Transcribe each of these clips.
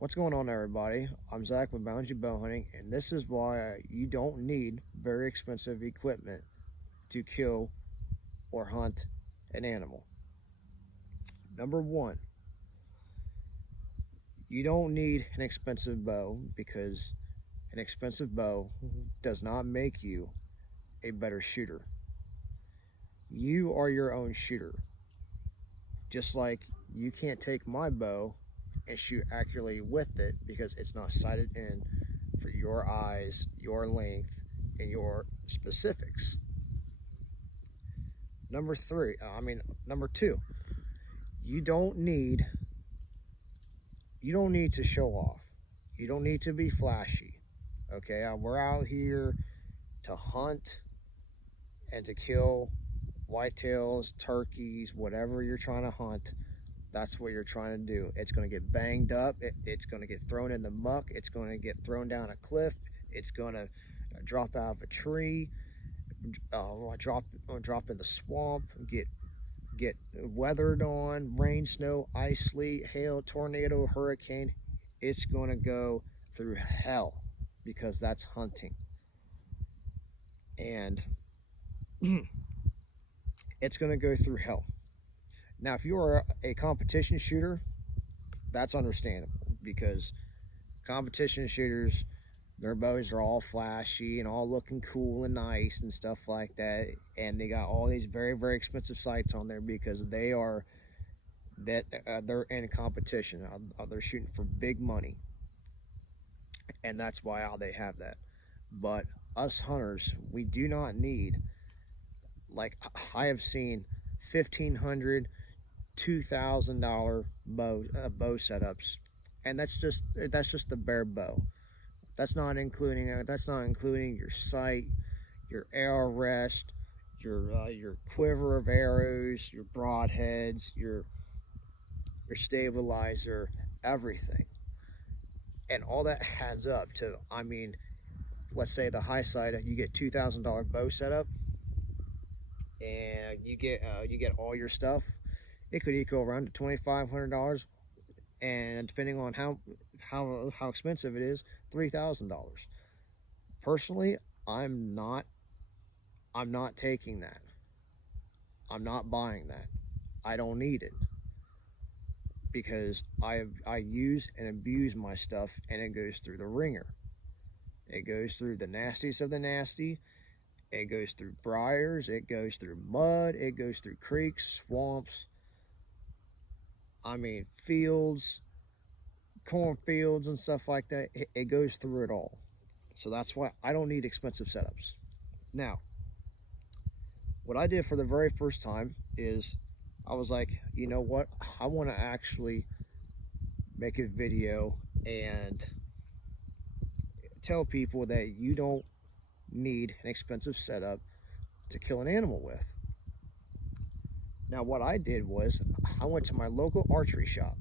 What's going on, everybody? I'm Zach with Boundary Bow Hunting, and this is why you don't need very expensive equipment to kill or hunt an animal. Number one, you don't need an expensive bow because an expensive bow does not make you a better shooter. You are your own shooter. Just like you can't take my bow and shoot accurately with it because it's not sighted in for your eyes, your length, and your specifics. Number two, you don't need you don't need to show off. You don't need to be flashy. Okay, we're out here to hunt and to kill whitetails, turkeys, whatever you're trying to hunt. That's what you're trying to do. It's going to get banged up. It's going to get thrown in the muck. It's going to get thrown down a cliff. It's going to drop out of a tree, drop in the swamp, get weathered on, rain, snow, ice, sleet, hail, tornado, hurricane. It's going to go through hell because that's hunting. And it's going to go through hell. Now, if you are a competition shooter, that's understandable because competition shooters, their bows are all flashy and all looking cool and nice and stuff like that, and they got all these very, very expensive sights on there because they're in competition. They're shooting for big money, and that's why they have that. But us hunters, we do not need, like, I have seen $1,500, $2,000 bow setups, and that's just the bare bow. That's not including your sight, your arrow rest, your quiver of arrows, your broadheads, your stabilizer, everything, and all that adds up to. Let's say the high side, you get $2,000 bow setup, and you get all your stuff. It could equal around to $2,500, and depending on how expensive it is, $3,000. Personally, I'm not taking that. I'm not buying that. I don't need it because I use and abuse my stuff, and it goes through the ringer. It goes through the nastiest of the nasty. It goes through briars. It goes through mud. It goes through creeks, swamps. Fields, cornfields, and stuff like that. It goes through it all. So that's why I don't need expensive setups. Now, what I did for the very first time is I was like, you know what? I want to actually make a video and tell people that you don't need an expensive setup to kill an animal with. Now, what I did was I went to my local archery shop,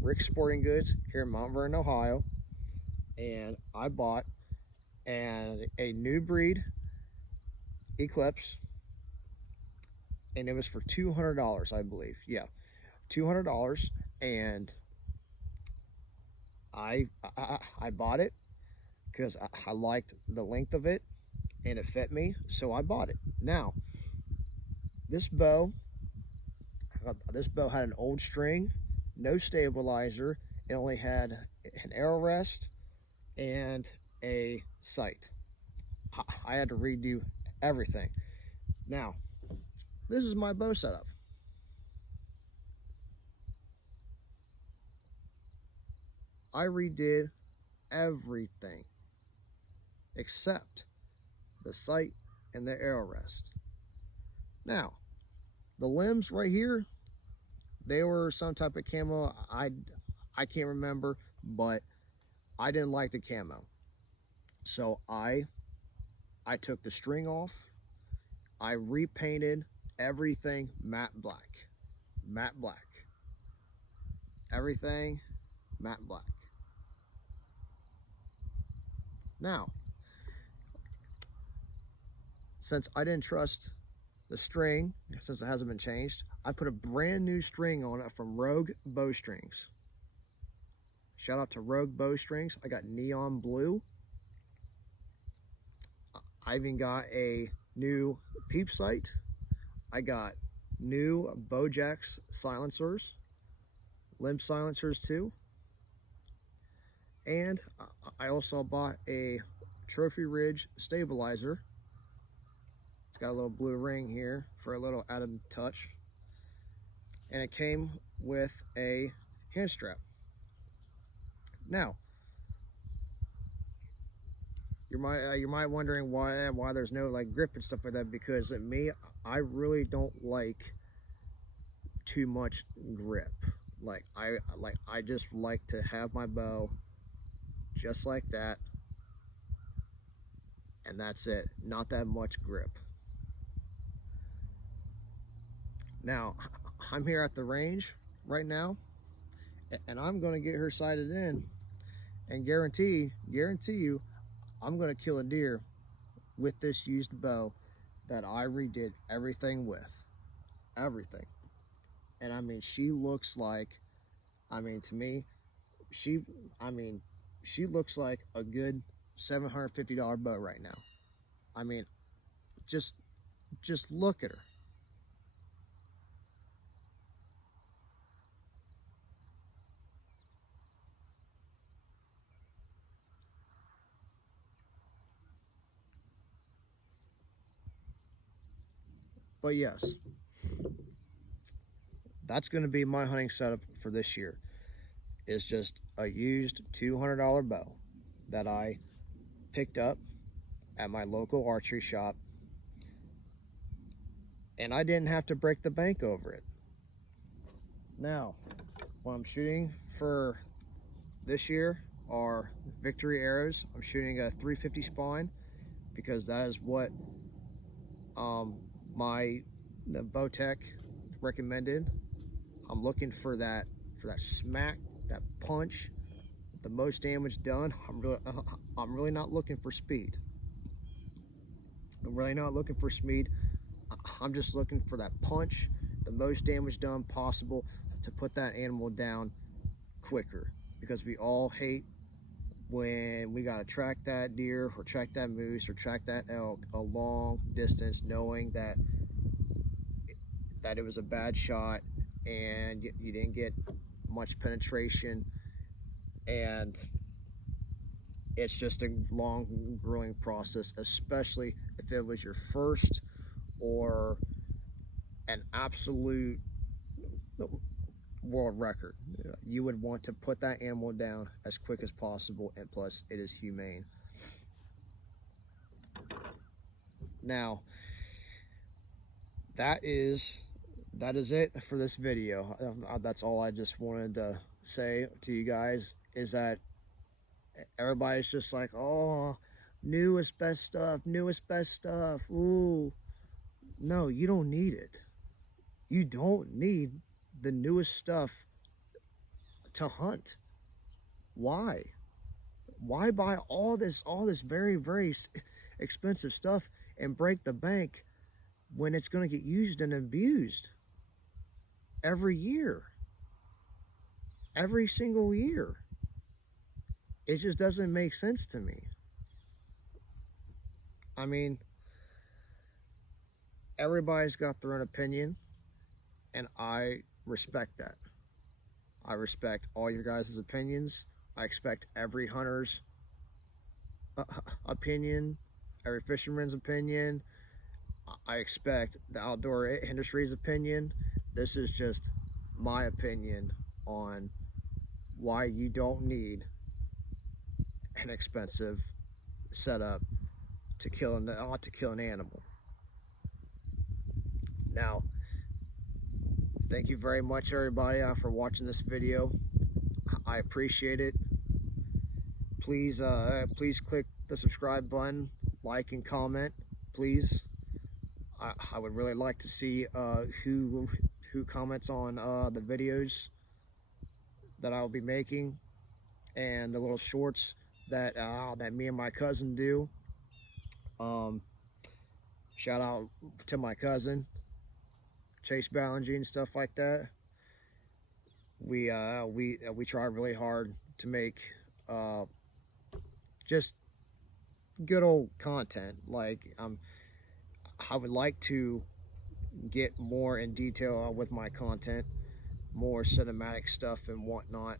Rick's Sporting Goods, here in Mount Vernon, Ohio, and I bought a new breed Eclipse, and it was for $200, I believe. Yeah, $200, and I bought it because I liked the length of it, and it fit me, so I bought it. Now, this bow had an old string, no stabilizer. It only had an arrow rest and a sight. I had to redo everything. Now, this is my bow setup. I redid everything except the sight and the arrow rest. Now, the limbs right here, they were some type of camo. I can't remember, but I didn't like the camo. So I took the string off. I repainted everything matte black. Matte black. Everything matte black. Now, since I didn't trust the string, since it hasn't been changed, I put a brand new string on it from Rogue Bowstrings. Shout out to Rogue Bowstrings. I got neon blue. I even got a new peep sight. I got new Bojax silencers, limb silencers too. And I also bought a Trophy Ridge stabilizer. It's got a little blue ring here for a little added touch. And it came with a hand strap. Now, you might wondering why there's no like grip and stuff like that, because at me, I really don't like too much grip. I just like to have my bow just like that, and that's it. Not that much grip. Now, I'm here at the range right now, and I'm going to get her sighted in, and guarantee you, I'm going to kill a deer with this used bow that I redid everything with. Everything. And I mean, she looks like, to me, she looks like a good $750 bow right now. I mean, just look at her. But yes, that's going to be my hunting setup for this year. It's just a used $200 bow that I picked up at my local archery shop, and I didn't have to break the bank over it. Now, what I'm shooting for this year are Victory arrows. I'm shooting a 350 spine because that is what my Bowtech recommended. I'm looking for that smack, that punch, the most damage done. I'm really not looking for speed. I'm really not looking for speed. I'm just looking for that punch, the most damage done possible, to put that animal down quicker, because we all hate when we gotta track that deer or track that moose or track that elk a long distance, knowing that it was a bad shot and you didn't get much penetration, and it's just a long growing process, especially if it was your first or an absolute world record. You would want to put that animal down as quick as possible, and plus it is humane. Now, that is it for this video. That's all I just wanted to say to you guys, is that everybody's just like, oh, newest best stuff. Ooh, no, you don't need it. You don't need the newest stuff to hunt. Why buy all this very, very expensive stuff and break the bank when it's going to get used and abused every year, every single year? It just doesn't make sense to me. I mean, everybody's got their own opinion, and I respect that. I respect all your guys' opinions. I expect every hunter's opinion, every fisherman's opinion. I expect the outdoor industry's opinion. This is just my opinion on why you don't need an expensive setup to kill an animal. Now, thank you very much, everybody, for watching this video. I appreciate it. Please click the subscribe button, like and comment, please. I would really like to see who comments on the videos that I'll be making, and the little shorts that me and my cousin do. Shout out to my cousin, Chase Ballinger, and stuff like that. we try really hard to make just good old content. Like I would like to get more in detail with my content, more cinematic stuff and whatnot,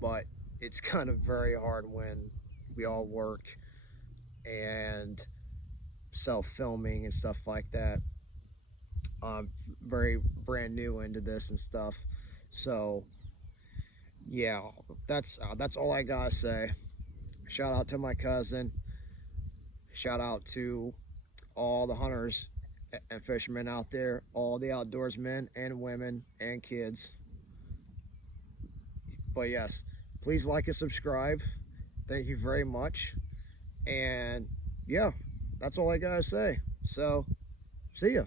but it's kind of very hard when we all work and self filming and stuff like that. I'm very brand new into this and stuff, so yeah, that's all I gotta say. Shout out to my cousin. Shout out to all the hunters and fishermen out there, all the outdoorsmen and women and kids. But yes, please like and subscribe. Thank you very much. And yeah, that's all I gotta say. So, see ya.